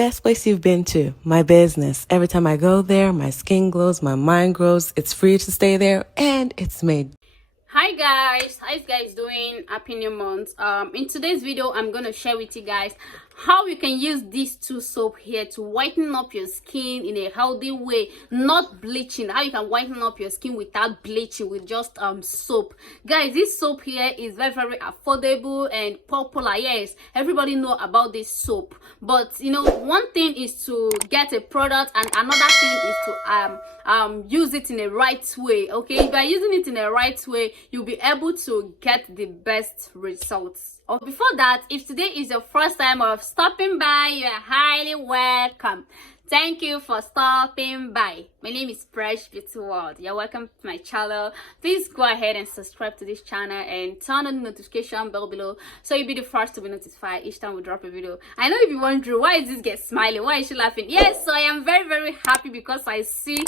best place you've been to? My business. Every time I go there, my skin glows, my mind grows. It's free to stay there, and it's made. Hi guys, how you guys doing? Happy new month. In today's video I'm gonna share with you guys how you can use these two soap here to whiten up your skin in a healthy way, not bleaching. How you can whiten up your skin without bleaching with just soap. Guys, this soap here is very affordable and popular. Yes, everybody know about this soap, but you know, one thing is to get a product and another thing is to use it in a right way. Okay, by using it in a right way, you'll be able to get the best results. Or before that, if today is your first time of stopping by, you are highly welcome. Thank you for stopping by. My name is Fresh Beauty World. You're welcome to my channel. Please go ahead and subscribe to this channel and turn on the notification bell below so you'll be the first to be notified each time we drop a video. I know if you're wondering, why is this girl smiling? Why is she laughing? Yes, so I am very happy because I see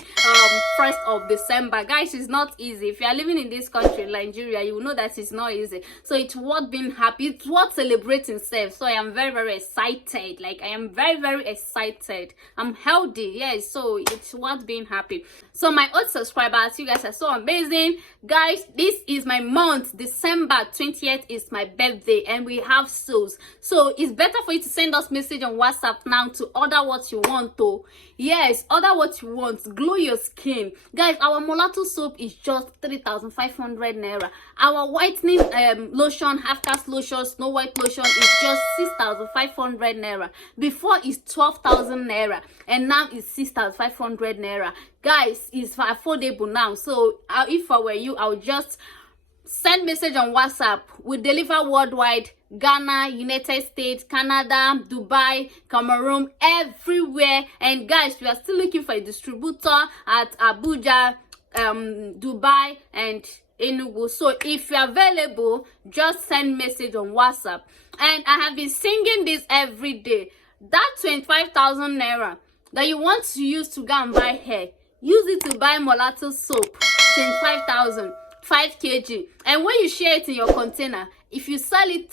1st of December. Guys, it's not easy. If you are living in this country, Nigeria, you will know that it's not easy. So it's worth being happy. It's worth celebrating self. So I am very excited. Like, I am very excited. I'm healthy. Yes, so it's worth being happy. So my old subscribers, you guys are so amazing. Guys, this is my month. December 20th is my birthday and we have sales. So it's better for you to send us message on WhatsApp now to order what you want to. Yes, order what you want. Glow your skin. Guys, our mulatto soap is just 3,500 naira. Our whitening lotion, half cast lotion, snow white lotion is just 6,500 naira. Before it's 12,000 naira and now it's 6,500 naira. Guys, it's affordable now. So if I were you, I would just send message on WhatsApp. We deliver worldwide. Ghana, United States, Canada, Dubai, Cameroon, everywhere. And guys, we are still looking for a distributor at Abuja, Dubai, and Enugu. So if you're available, just send message on WhatsApp. And I have been singing this every day. That 25,000 naira that you want to use to go and buy hair, use it to buy mulatto soap. 25,000, 5 kg. And when you share it in your container, if you sell it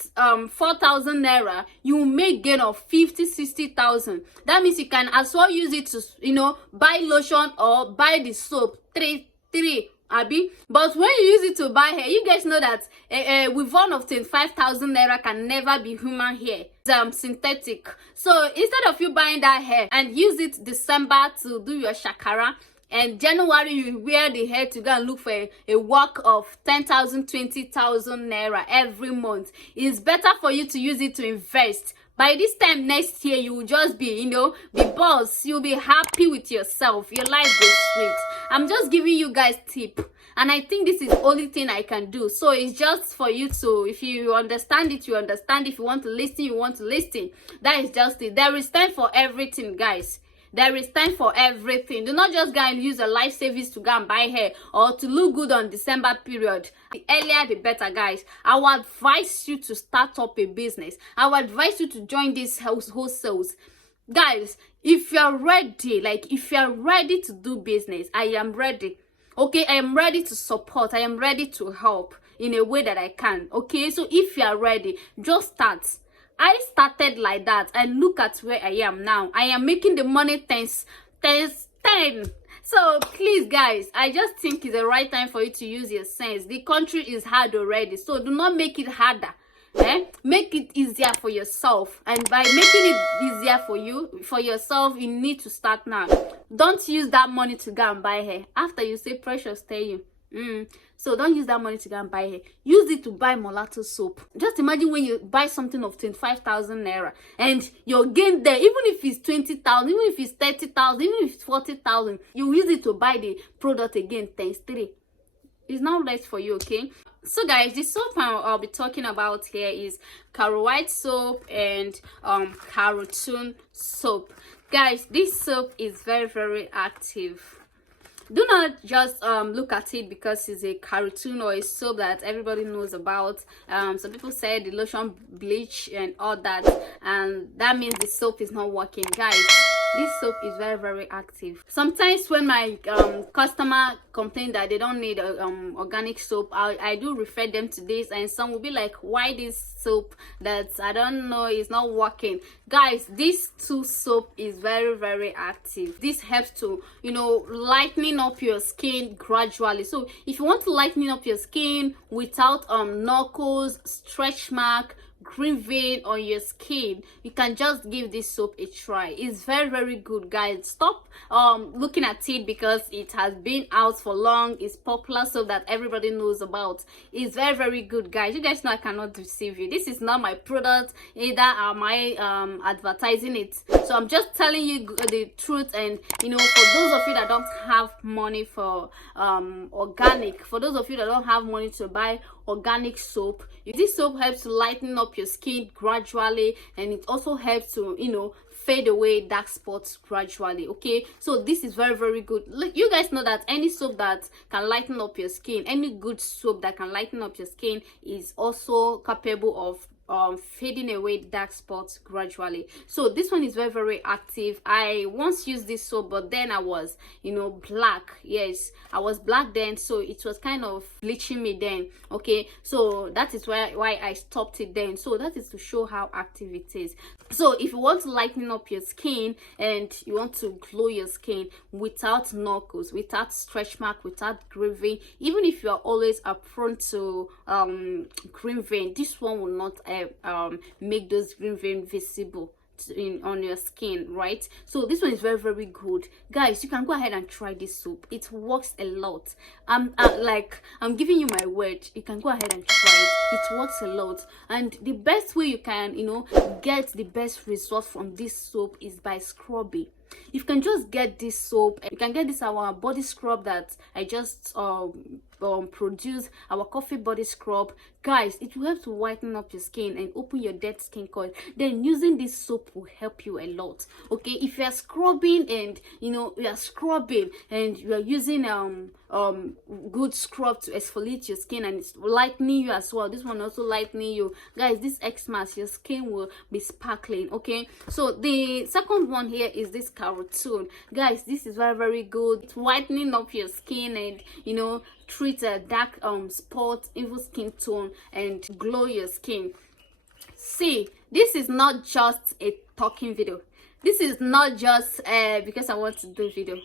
4,000 naira, you make gain of 50-60,000. That means you can as well use it to, you know, buy lotion or buy the soap. Three Abby. But when you use it to buy hair, you guys know that with one of 25,000 naira can never be human hair. It's synthetic. So instead of you buying that hair and use it December to do your shakara, and January you wear the hair to go and look for a work of 10,000, 20,000 naira every month, it's better for you to use it to invest. By this time next year, you will just be, you know, be boss. You'll be happy with yourself. Your life goes sweet. I'm just giving you guys tip. And I think this is the only thing I can do. So it's just for you to, if you understand it, you understand. If you want to listen, you want to listen. That is just it. There is time for everything, guys. There is time for everything. Do not just go and use a life savings to go and buy hair or to look good on December period. The earlier the better, guys. I would advise you to start up a business. I would advise you to join these wholesales. Guys, if you're ready, like if you're ready to do business, I am ready. Okay, I am ready to support. I am ready to help in a way that I can. Okay, so if you are ready, just start. I started like that and look at where I am now. I am making the money 10. So please guys, I just think it's the right time for you to use your sense. The country is hard already, so do not make it harder. Make it easier for yourself, and by making it easier for you, for yourself, you need to start now. Don't use that money to go and buy hair after you say precious tell you. So don't use that money to go and buy hair. Use it to buy mulatto soap. Just imagine when you buy something of 25,000 naira and your gain there, even if it's 20,000, even if it's 30,000, even if it's 40,000, you use it to buy the product again times 3. It's not less for you, okay? So guys, the soap I'll be talking about here is carowhite soap and Carotone soap. Guys, this soap is very active. Do not just look at it because it's a carotone or a soap that everybody knows about. Some people say the lotion bleach and all that, and that means the soap is not working. Guys, This soap is very active. Sometimes when my customer complain that they don't need organic soap, I do refer them to this, and some will be like, why this soap that I don't know is not working? Guys, this two soap is very active. This helps to, you know, lightening up your skin gradually. So if you want to lighten up your skin without knuckles, stretch mark, green vein on your skin, you can just give this soap a try. It's very good, guys. Stop looking at it because it has been out for long. It's popular soap that everybody knows about. It's very good, guys. You guys know I cannot deceive you. This is not my product, either am I advertising it. So I'm just telling you the truth. And you know, for those of you that don't have money for organic, for those of you that don't have money to buy organic soap, this soap helps to lighten up your skin gradually, and it also helps to, you know, fade away dark spots gradually. Okay, so this is very good. Look, you guys know that any soap that can lighten up your skin, any good soap that can lighten up your skin, is also capable of fading away dark spots gradually. So this one is very active. I once used this soap, but then I was, you know, black. Yes, I was black then, so it was kind of bleaching me then. Okay, so that is why I stopped it then. So that is to show how active it is. So if you want to lighten up your skin and you want to glow your skin without knuckles, without stretch mark, without green vein, even if you are always prone to green vein, this one will not make those green vein visible on your skin, right? So this one is very good, guys. You can go ahead and try this soap. It works a lot. I'm giving you my word. You can go ahead and try it. It works a lot, and the best way you can, you know, get the best result from this soap is by scrubbing. You can just get this soap. You can get this our body scrub that I just produce, our coffee body scrub. Guys, it will help to whiten up your skin and open your dead skin coil. Then using this soap will help you a lot. Okay, if you are scrubbing and you know you are scrubbing and you are using good scrub to exfoliate your skin and it's lightening you as well, this one also lightening you, guys, this X-mask, your skin will be sparkling. Okay, so the second one here is this Carotone. Guys, this is very good. It's whitening up your skin and, you know, treat a dark spot, evil skin tone, and glow your skin. See, this is not just a talking video. This is not just because I want to do video.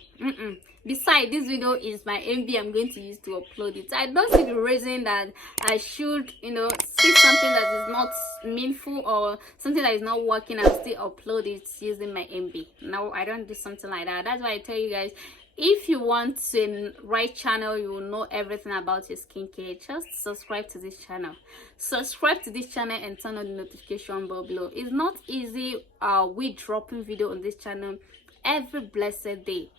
Besides, this video is my MV I'm going to use to upload it. I don't see the reason that I should, you know, see something that is not meaningful or something that is not working and still upload it using my MV. No, I don't do something like that. That's why I tell you guys, if you want a right channel, you will know everything about your skincare, just subscribe to this channel. Subscribe to this channel and turn on the notification bell below. It's not easy we dropping video on this channel every blessed day.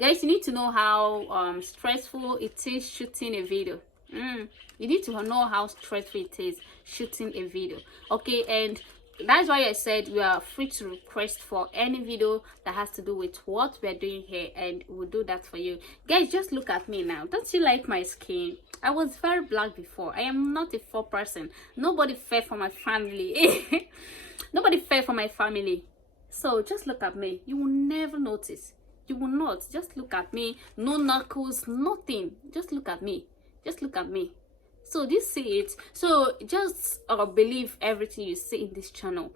Guys, you need to know how stressful it is shooting a video. You need to know how stressful it is shooting a video. Okay, and that's why I said you are free to request for any video that has to do with what we're doing here, and we'll do that for you. Guys, just look at me now. Don't you like my skin? I was very black before. I am not a fair person. Nobody fair for my family. Nobody fair for my family. So just look at me. You will never notice. You will not. Just look at me. No knuckles, nothing. Just look at me. Just look at me. So this see it. So just believe everything you see in this channel.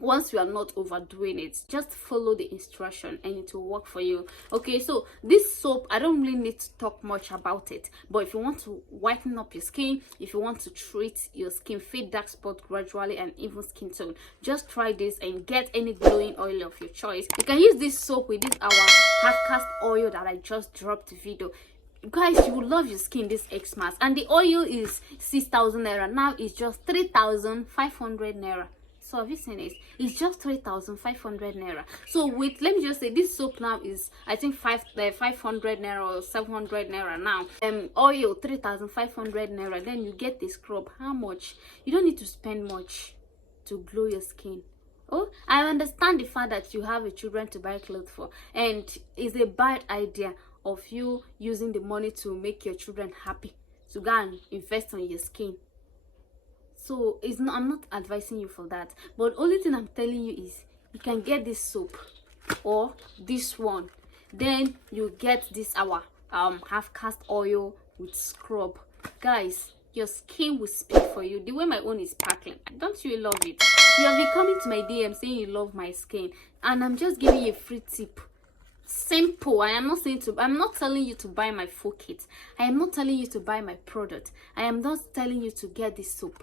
Once you are not overdoing it, just follow the instruction and it will work for you. Okay, so this soap, I don't really need to talk much about it, but if you want to whiten up your skin, if you want to treat your skin, fade dark spot gradually and even skin tone, just try this and get any glowing oil of your choice. You can use this soap with this our half cast oil that I just dropped the video. Guys, you will love your skin, this X-mask, and the oil is 6,000 naira. Now it's just 3,500 naira. So have you seen it? It's just 3,500 naira. So with, let me just say, this soap now is, I think 500 naira or 700 naira now. Oil 3,500 naira. Then you get the scrub. How much? You don't need to spend much to glow your skin. Oh, I understand the fact that you have a children to buy clothes for, and it's a bad idea of you using the money to make your children happy, to go and invest on your skin. So it's not, I'm not advising you for that, but only thing I'm telling you is you can get this soap or this one. Then you get this our half cast oil with scrub. Guys, your skin will speak for you. The way my own is sparkling, don't you love it? You have been coming to my DM saying you love my skin, and I'm just giving you a free tip. Simple. I'm not telling you to buy my full kit. I am not telling you to buy my product. I am not telling you to get this soap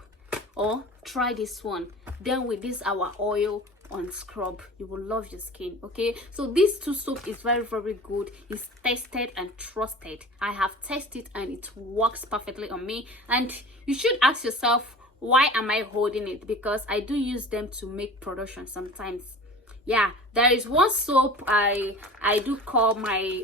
or try this one. Then with this our oil on scrub, you will love your skin. Okay, so this two soap is very good. It's tested and trusted. I have tested and it works perfectly on me. And you should ask yourself, why am I holding it? Because I do use them to make production sometimes. Yeah, there is one soap I do call my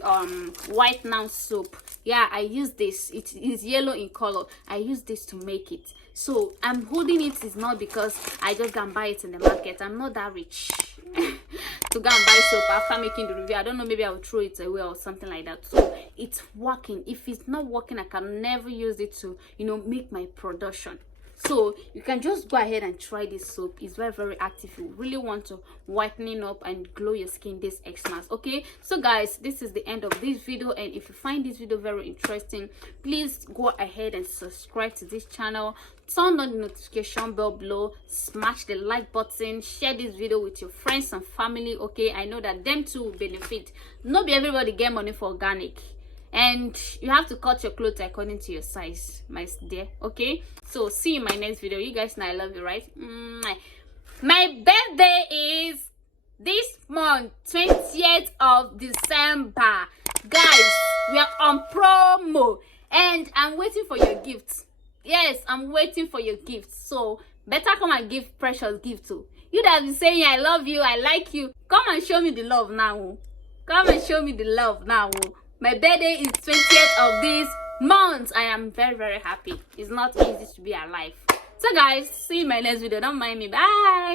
white now soap. Yeah, I use this. It is yellow in color. I use this to make it. So I'm holding it is not because I just go and buy it in the market. I'm not that rich to go and buy soap after making the review. I don't know, maybe I will throw it away or something like that. So it's working. If it's not working, I can never use it to, you know, make my production. So you can just go ahead and try this soap. It's very active. You really want to whitening up and glow your skin this Xmas. Okay, so guys, this is the end of this video, and if you find this video very interesting, please go ahead and subscribe to this channel, turn on the notification bell below, smash the like button, share this video with your friends and family. Okay, I know that them too will benefit. Not be everybody get money for organic, and you have to cut your clothes according to your size, my dear. Okay, so see you in my next video. You guys know I love you, right? My birthday is this month, 20th of December. Guys, we are on promo and I'm waiting for your gifts. Yes, I'm waiting for your gifts. So better come and give precious gift too. You that have been saying I love you, I like you, come and show me the love now. Come and show me the love now. My birthday is 20th of this month. I am very happy. It's not easy to be alive. So guys, see you in my next video. Don't mind me. Bye.